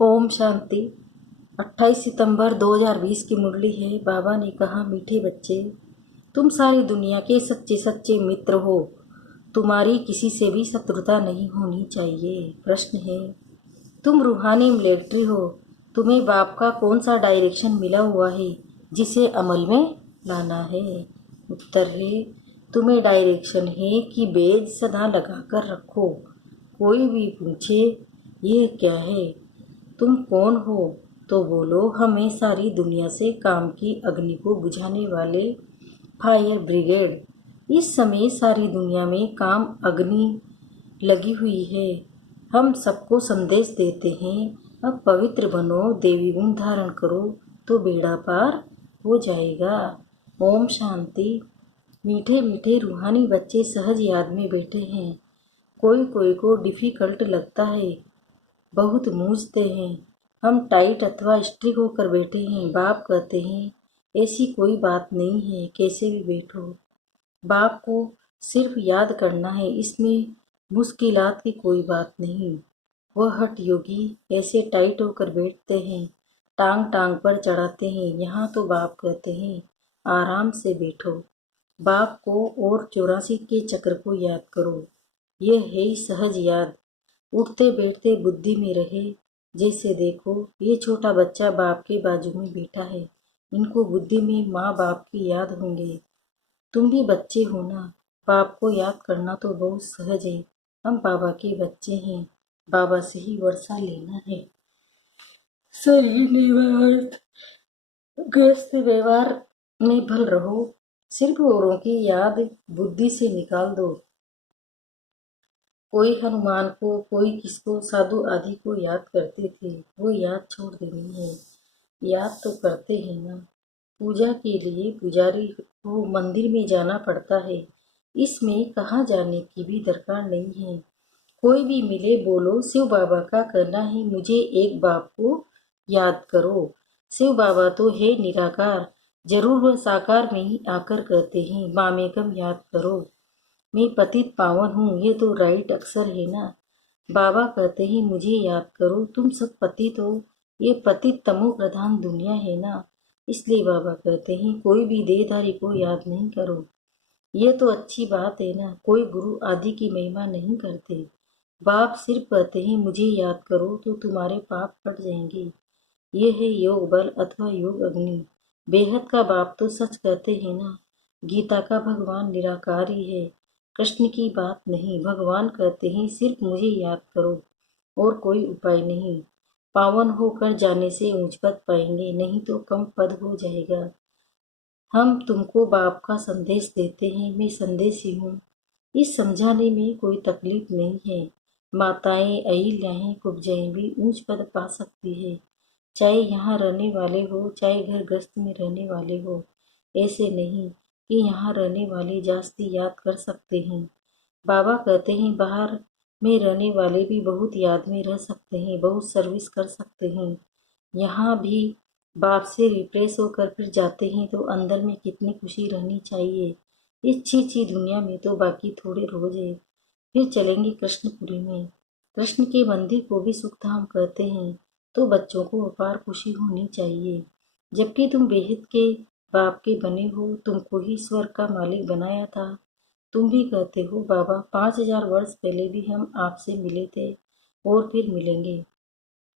ओम शांति। 28 सितंबर 2020 की मुरली है। बाबा ने कहा, मीठे बच्चे, तुम सारी दुनिया के सच्चे सच्चे मित्र हो। तुम्हारी किसी से भी शत्रुता नहीं होनी चाहिए। प्रश्न है, तुम रूहानी मिलिट्री हो। तुम्हें बाप का कौन सा डायरेक्शन मिला हुआ है जिसे अमल में लाना है? उत्तर है, तुम्हें डायरेक्शन है कि बेज सदा लगा कर रखो। कोई भी पूछे ये क्या है, तुम कौन हो, तो बोलो, हमें सारी दुनिया से काम की अग्नि को बुझाने वाले फायर ब्रिगेड। इस समय सारी दुनिया में काम अग्नि लगी हुई है। हम सबको संदेश देते हैं, अब पवित्र बनो, देवी गुण धारण करो तो बेड़ा पार हो जाएगा। ओम शांति। मीठे मीठे रूहानी बच्चे सहज याद में बैठे हैं। कोई कोई को डिफिकल्ट लगता है, बहुत मूझते हैं। हम टाइट अथवा स्ट्रिक होकर बैठे हैं। बाप कहते हैं, ऐसी कोई बात नहीं है, कैसे भी बैठो। बाप को सिर्फ याद करना है, इसमें मुश्किलात की कोई बात नहीं। वह हठ योगी ऐसे टाइट होकर बैठते हैं, टांग टांग पर चढ़ाते हैं। यहाँ तो बाप कहते हैं, आराम से बैठो। बाप को और 84 के चक्र को याद करो। यह है ही सहज याद। उठते बैठते बुद्धि में रहे। जैसे देखो, ये छोटा बच्चा बाप के बाजू में बैठा है। इनको बुद्धि में माँ बाप की याद होंगे। तुम भी बच्चे हो ना। बाप को याद करना तो बहुत सहज है। हम बाबा के बच्चे हैं, बाबा से ही वर्षा लेना है। शरीर निवार्थ ग्रस्त व्यवहार में भल रहो। सिर्फ औरों की याद बुद्धि से निकाल दो। कोई हनुमान को, कोई किसको, साधु आदि को याद करते थे, वो याद छोड़ देनी है। याद तो करते हैं ना। पूजा के लिए पुजारी को मंदिर में जाना पड़ता है, इसमें कहाँ जाने की भी दरकार नहीं है। कोई भी मिले बोलो, शिव बाबा का कहना है, मुझे एक बाप को याद करो। शिव बाबा तो है निराकार, जरूर वह साकार में ही आकर कहते हैं, मामेकम याद करो। मैं पतित पावन हूँ, ये तो राइट अक्षर है ना। बाबा कहते हैं, मुझे याद करो, तुम सब पतित हो। ये पतित तमो प्रधान दुनिया है ना। इसलिए बाबा कहते हैं, कोई भी देहधारी को याद नहीं करो। ये तो अच्छी बात है ना। कोई गुरु आदि की महिमा नहीं करते। बाप सिर्फ कहते हैं, मुझे याद करो तो तुम्हारे पाप कट जाएंगे। ये है योग बल अथवा योग अग्नि। बेहद का बाप तो सच कहते हैं ना। गीता का भगवान निराकार ही है, कृष्ण की बात नहीं। भगवान कहते हैं, सिर्फ मुझे याद करो और कोई उपाय नहीं। पावन होकर जाने से ऊंच पद पाएंगे, नहीं तो कम पद हो जाएगा। हम तुमको बाप का संदेश देते हैं, मैं संदेशी हूँ। इस समझाने में कोई तकलीफ नहीं है। माताएं अहिल्याएं कुब्जाएं भी ऊंच पद पा सकती है, चाहे यहाँ रहने वाले हो, चाहे घर गृहस्थ में रहने वाले हो। ऐसे नहीं कि यहाँ रहने वाले जास्ती याद कर सकते हैं। बाबा कहते हैं, बाहर में रहने वाले भी बहुत याद में रह सकते हैं, बहुत सर्विस कर सकते हैं। यहाँ भी बाप से रिप्लेस होकर फिर जाते हैं तो अंदर में कितनी खुशी रहनी चाहिए। इस छी दुनिया में तो बाकी थोड़े रोज है, फिर चलेंगे कृष्णपुरी में। कृष्ण के मंदिर को भी सुखधाम कहते हैं, तो बच्चों को अपार खुशी होनी चाहिए। जबकि तुम बेहद के बाप के बने हो, तुमको ही स्वर्ग का मालिक बनाया था। तुम भी कहते हो, बाबा 5000 वर्ष पहले भी हम आपसे मिले थे और फिर मिलेंगे।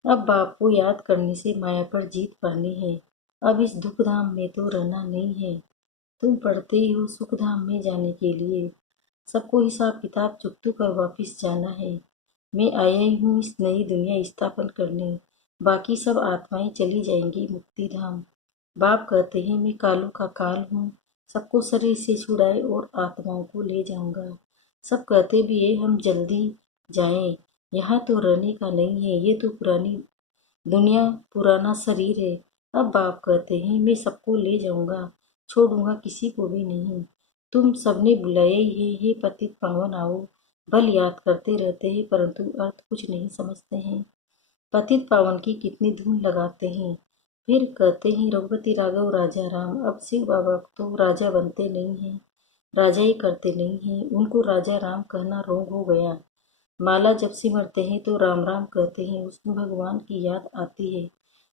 अब बाप को याद करने से माया पर जीत पानी है। अब इस दुख धाम में तो रहना नहीं है। तुम पढ़ते ही हो सुख धाम में जाने के लिए। सबको हिसाब किताब चुकतू कर वापिस जाना है। मैं आया ही हूँ इस नई दुनिया स्थापन करने। बाकी सब आत्माएं चली जाएंगी मुक्ति धाम। बाप कहते हैं, मैं कालों का काल हूँ, सबको शरीर से छुड़ाए और आत्माओं को ले जाऊंगा। सब कहते भी है, हम जल्दी जाएं, यहाँ तो रहने का नहीं है, ये तो पुरानी दुनिया, पुराना शरीर है। अब बाप कहते हैं, मैं सबको ले जाऊंगा, छोड़ूंगा किसी को भी नहीं। तुम सबने बुलाया ही है, हे पतित पावन आओ। बल याद करते रहते हैं, परंतु अर्थ कुछ नहीं समझते हैं। पतित पावन की कितनी धून लगाते हैं, फिर कहते हैं, रघुपति राघव राजा राम। अब शिव बाबा तो राजा बनते नहीं हैं, राजा ही करते नहीं हैं, उनको राजा राम कहना रोग हो गया। माला जब सिमरते हैं तो राम राम कहते हैं, उसमें भगवान की याद आती है।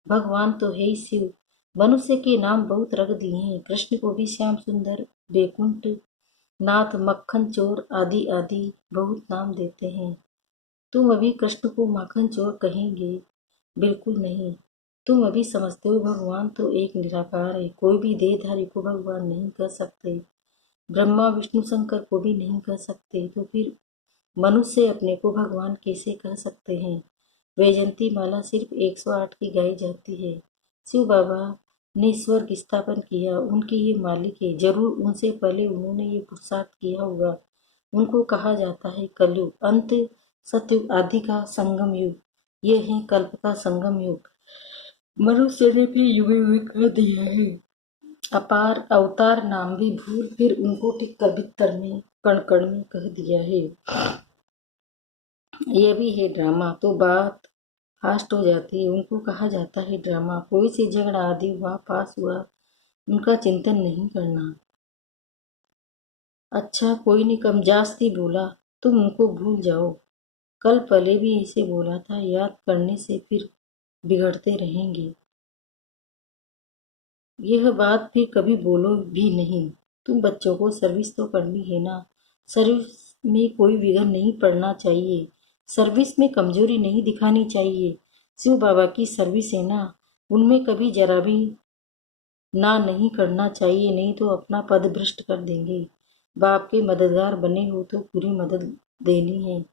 भगवान तो है ही शिव। मनुष्य के नाम बहुत रख दिए हैं, कृष्ण को भी श्याम सुंदर, बैकुंठ नाथ, मक्खन चोर आदि आदि बहुत नाम देते हैं। तुम अभी कृष्ण को माखन चोर कहेंगे? बिल्कुल नहीं। तुम अभी समझते हो भगवान तो एक निराकार है, कोई भी देहधारी को भगवान नहीं कह सकते। ब्रह्मा विष्णु शंकर को भी नहीं कह सकते, तो फिर मनुष्य अपने को भगवान कैसे कह सकते हैं? वैजंती माला सिर्फ 108 की गाई जाती है। शिव बाबा ने स्वर्ग स्थापन किया, उनके ये मालिक है, जरूर उनसे पहले उन्होंने ये पुरुषार्थ किया होगा। उनको कहा जाता है कलयुग, अंत सतयुग, आदि का संगम युग। ये है कल्प का संगम युग। मनुष्य ने भी युग युग कर दिया है। अपार अवतार नाम भी भूल फिर उनको ठीक कवित्तर में कण कण में कह दिया है। ये भी है ड्रामा, तो बात फास्ट हो जाती है। उनको कहा जाता है ड्रामा। कोई से झगड़ा आदि हुआ, पास हुआ, उनका चिंतन नहीं करना। अच्छा, कोई ने कम जास्ती बोला, तुम उनको भूल जाओ। कल पहले भी ऐसे बोला था, याद करने से फिर बिगड़ते रहेंगे। यह बात फिर कभी बोलो भी नहीं। तुम बच्चों को सर्विस तो करनी है ना। सर्विस में कोई विघ्न नहीं पड़ना चाहिए। सर्विस में कमजोरी नहीं दिखानी चाहिए। शिव बाबा की सर्विस है ना, उनमें कभी जरा भी ना नहीं करना चाहिए, नहीं तो अपना पद भ्रष्ट कर देंगे। बाप के मददगार बने हो तो पूरी मदद देनी है।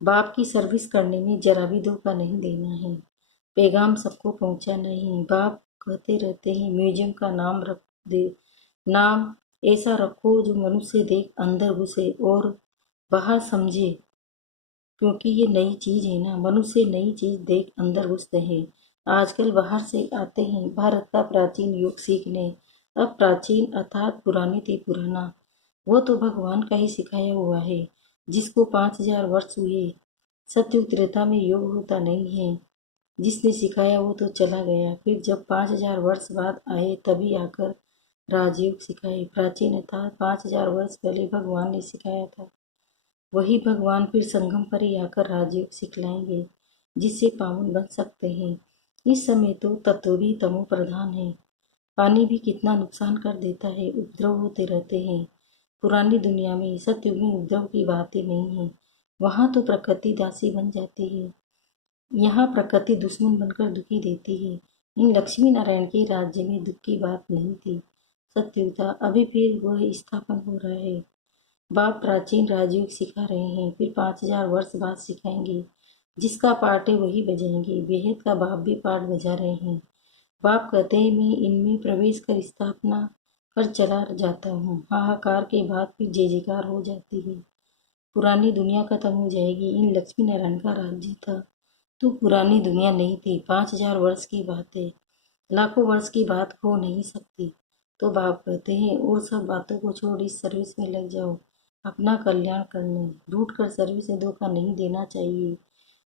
बाप की सर्विस करने में जरा भी धोखा नहीं देना है। पैगाम सबको पहुंचाना ही। बाप कहते रहते हैं म्यूजियम का नाम रख दे, नाम ऐसा रखो जो मनुष्य देख अंदर घुसे और बाहर समझे, क्योंकि ये नई चीज है ना, मनुष्य नई चीज देख अंदर घुसते हैं। आजकल बाहर से आते हैं भारत का प्राचीन युग सीखने। अब प्राचीन अर्थात पुराने थे पुराना, वो तो भगवान का ही सिखाया हुआ है, जिसको 5000 वर्ष हुए। सतयुग त्रेता में योग होता नहीं है, जिसने सिखाया वो तो चला गया, फिर जब 5000 वर्ष बाद आए तभी आकर राजयोग सिखाए। प्राचीन अर्थात 5000 वर्ष पहले भगवान ने सिखाया था, वही भगवान फिर संगम पर ही आकर राजयोग सिखलाएंगे, जिससे पावन बन सकते हैं। इस समय तो तत्व भी तमो प्रधान है। पानी भी कितना नुकसान कर देता है, उपद्रव होते रहते हैं। पुरानी दुनिया में सतयुग में उपद्रव की बातें नहीं है। वहां तो प्रकृति दासी बन जाती है, यहाँ प्रकृति दुश्मन बनकर दुखी देती है। इन लक्ष्मी नारायण के राज्य में दुख की बात नहीं थी। सतयुग था, अभी फिर वह स्थापन हो रहा है। बाप प्राचीन राजयोग सिखा रहे हैं, फिर 5000 वर्ष बाद सिखाएंगे। जिसका पाठ है वही बजाएंगे। बेहद का बाप भी पाठ बजा रहे हैं। बाप कहते हैं मैं इनमें प्रवेश कर स्थापना कर चला जाता हूँ। हाहाकार के बाद फिर जय जयकार हो जाती है। पुरानी दुनिया खत्म हो जाएगी। इन लक्ष्मी नारायण का राज्य था तो पुरानी दुनिया नहीं थी। 5000 वर्ष की बात है, लाखों वर्ष की बात हो नहीं सकती। तो बाप कहते हैं और सब बातों को छोड़ इस सर्विस में लग जाओ, अपना कल्याण करने। रूठ कर सर्विस में धोखा नहीं देना चाहिए।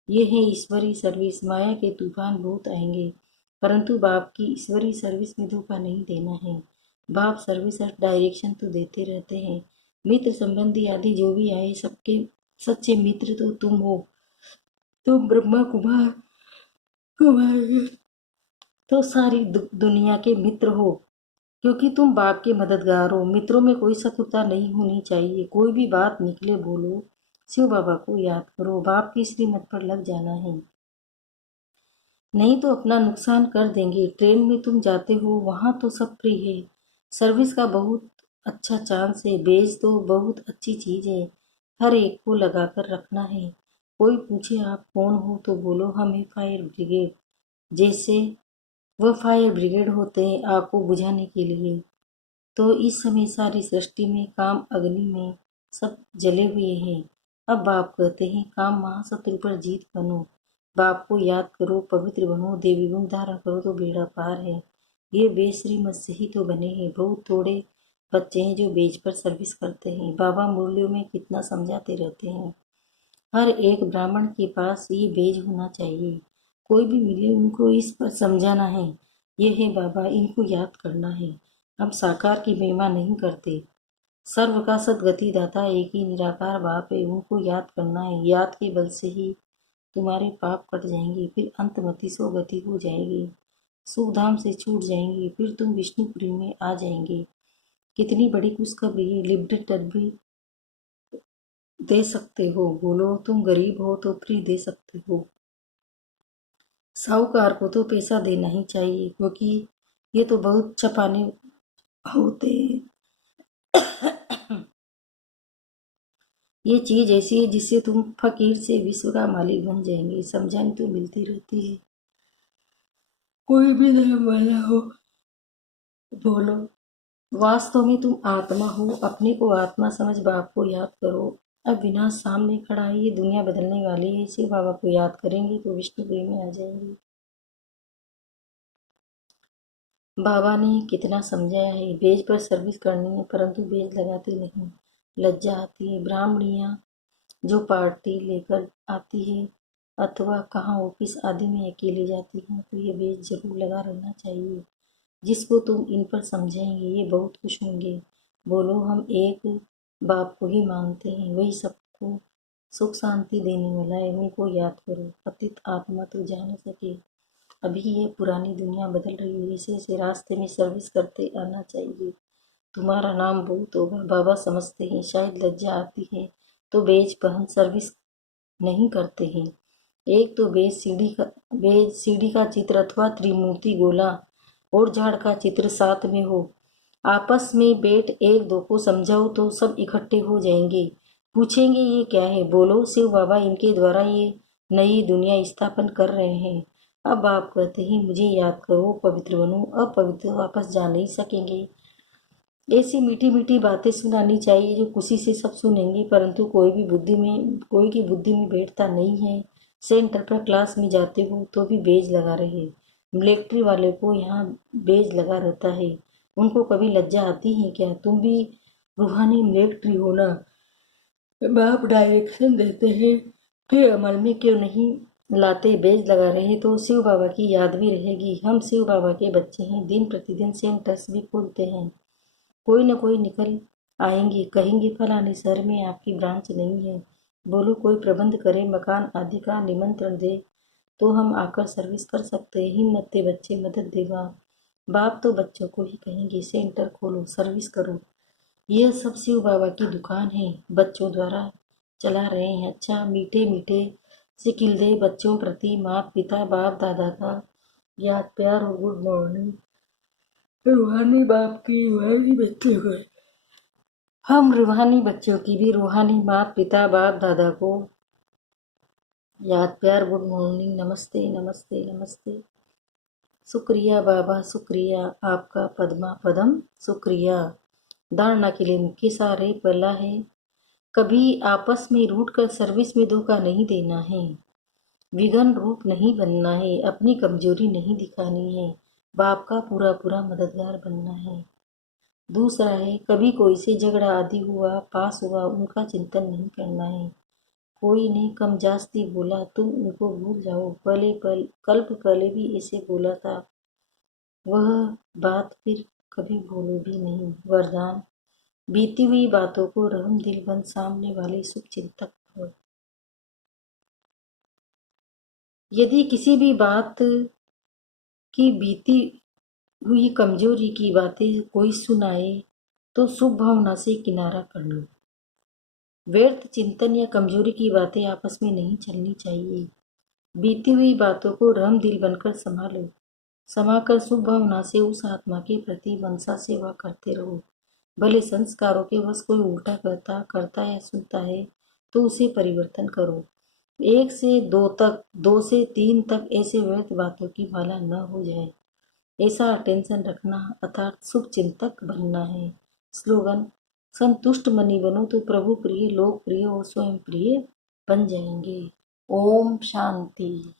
ये है ईश्वरीय सर्विस। माया के तूफान बहुत आएंगे, परंतु बाप की ईश्वरीय सर्विस में धोखा नहीं देना है। बाप सर्विस और डायरेक्शन तो देते रहते हैं। मित्र संबंधी आदि जो भी आए, सबके सच्चे मित्र तो तुम हो। तुम ब्रह्मा कुमार कुमार तो सारी दुनिया के मित्र हो, क्योंकि तुम बाप के मददगार हो। मित्रों में कोई शत्रुता नहीं होनी चाहिए। कोई भी बात निकले बोलो, शिव बाबा को याद करो, बाप की श्रीमत पर लग जाना है, नहीं तो अपना नुकसान कर देंगे। ट्रेन में तुम जाते हो, वहां तो सब फ्री है। सर्विस का बहुत अच्छा चांस है। बेज तो बहुत अच्छी चीज है, हर एक को लगा कर रखना है। कोई पूछे आप कौन हो तो बोलो हम है फायर ब्रिगेड। जैसे वह फायर ब्रिगेड होते हैं आग को बुझाने के लिए। तो इस समय सारी सृष्टि में काम अग्नि में सब जले हुए हैं। अब बाप कहते हैं काम महाशत्रु पर जीत बनो। बाप को याद करो, पवित्र बनो, देवी गुण धारण करो तो बेड़ा पार है। ये बेसरी मत से ही तो बने हैं। बहुत थोड़े बच्चे हैं जो बेज पर सर्विस करते हैं। बाबा मुरलियों में कितना समझाते रहते हैं, हर एक ब्राह्मण के पास ये बेज होना चाहिए। कोई भी मिले उनको इस पर समझाना है। ये है बाबा, इनको याद करना है। हम साकार की महिमा नहीं करते, सर्व का सद्गति दाता एक ही निराकार बाप है, उनको याद करना है। याद के बल से ही तुम्हारे पाप कट जाएंगे, फिर अंतमति सो गति हो जाएगी, सुखधाम से छूट जाएंगे, फिर तुम विष्णुपुरी में आ जाएंगे। कितनी बड़ी खुशखबरी है, लिबरेटर भी दे सकते हो। बोलो तुम गरीब हो तो फ्री दे सकते हो। साहूकार को तो पैसा देना ही चाहिए, क्योंकि ये तो बहुत छपाने होते हैं। ये चीज ऐसी है जिससे तुम फकीर से विश्व का मालिक बन जाएंगे। समझाने तो मिलती रहती है, कोई भी धर्म वाला हो। बोलो वास्तव में तुम आत्मा हो, अपने को आत्मा समझ बाप को याद करो। अब विनाश सामने खड़ा है, ये दुनिया बदलने वाली है। शिव बाबा को याद करेंगे तो विष्णुपुरी में आ जाएंगे। बाबा ने कितना समझाया है, बेज पर सर्विस करनी है, परंतु बेज लगाते नहीं, लज्जा आती है। ब्राह्मणियाँ जो पार्टी लेकर आती है अथवा कहाँ ऑफिस आदि में अकेले जाती हैं, तो ये बेज जरूर लगा रहना चाहिए। जिसको तुम इन पर समझाएंगे ये बहुत खुश होंगे। बोलो हम एक बाप को ही मानते हैं, वही सबको सुख शांति देने वाला है, उनको याद करो। पतित आत्मा तो जा न सके। अभी ये पुरानी दुनिया बदल रही है, इसे ऐसे रास्ते में सर्विस करते आना चाहिए। तुम्हारा नाम बहुत होगा। बाबा समझते हैं शायद लज्जा आती है तो बेज पहन सर्विस नहीं करते हैं। एक तो बेज सीढ़ी का चित्र अथवा त्रिमूर्ति गोला और झाड़ का चित्र साथ में हो। आपस में बैठ एक दो को समझाओ तो सब इकट्ठे हो जाएंगे। पूछेंगे ये क्या है। बोलो शिव बाबा इनके द्वारा ये नई दुनिया स्थापन कर रहे हैं। अब आप कहते हैं मुझे याद करो, पवित्र बनो। अपवित्र वापस जा नहीं सकेंगे। ऐसी मीठी मीठी बातें सुनानी चाहिए जो खुशी से सब सुनेंगे, परंतु कोई की बुद्धि में बैठता नहीं है। सेंटर पर क्लास में जाते हो तो भी बेज लगा रहे। मिलिट्री वाले को यहाँ बेज लगा रहता है, उनको कभी लज्जा आती है क्या? तुम भी रूहानी मिलिट्री हो ना। बाप डायरेक्शन देते हैं, फिर अमल में क्यों नहीं लाते? बेज लगा रहे तो शिव बाबा की याद भी रहेगी। हम शिव बाबा के बच्चे हैं, दिन प्रतिदिन सेंटर्स भी खोलते हैं। कोई न कोई निकल आएंगे, कहेंगे फलाने शहर में आपकी ब्रांच नहीं है। बोलो कोई प्रबंध करे, मकान आदि का निमंत्रण दे तो हम आकर सर्विस कर सकते हैं। हिम्मत दे बच्चे, मदद देगा बाप तो बच्चों को ही कहेंगे सेंटर खोलो, सर्विस करो। यह सब शिव बाबा की दुकान है, बच्चों द्वारा चला रहे हैं। अच्छा मीठे मीठे सिकिल दे बच्चों प्रति माता पिता बाप दादा का याद प्यार और गुड मॉर्निंग। रूहानी बाप की रूहानी बच्चों को, हम रूहानी बच्चों की भी रूहानी माता पिता बाप दादा को याद प्यार गुड मॉर्निंग, नमस्ते नमस्ते नमस्ते। शुक्रिया बाबा शुक्रिया, आपका पद्मा पदम शुक्रिया। धारणा के लिए मुख्य सारे पहला है, कभी आपस में रूठ कर सर्विस में धोखा नहीं देना है। विघन रूप नहीं बनना है, अपनी कमजोरी नहीं दिखानी है, बाप का पूरा पूरा मददगार बनना है। दूसरा है, कभी कोई से झगड़ा आदि हुआ पास हुआ उनका चिंतन नहीं करना है। कोई ने कम जास्ती बोला तुम उनको भूल जाओ, कल्प पहले भी ऐसे बोला था, वह बात फिर कभी भूलो भी नहीं। वरदान, बीती हुई बातों को रहम दिल बन सामने वाले शुभ चिंतक हो। यदि किसी भी बात की बीती हुई कमजोरी की बातें कोई सुनाए तो शुभ भावना से किनारा कर लो। व्यर्थ चिंतन या कमजोरी की बातें आपस में नहीं चलनी चाहिए। बीती हुई बातों को रहम दिल बनकर संभालो। समाकर शुभ भावना से उस आत्मा के प्रति मनसा सेवा करते रहो। भले संस्कारों के वश कोई उल्टा करता या सुनता है तो उसे परिवर्तन करो। 1 से 2 तक, 2 से 3 तक ऐसे व्यर्थ बातों की माला न हो जाए, ऐसा अटेंशन रखना अर्थात शुभ चिंतक बनना है। स्लोगन, संतुष्ट मनी बनो तो प्रभु प्रिय, लोक प्रिय और स्वयं प्रिय बन जाएंगे। ओम शांति।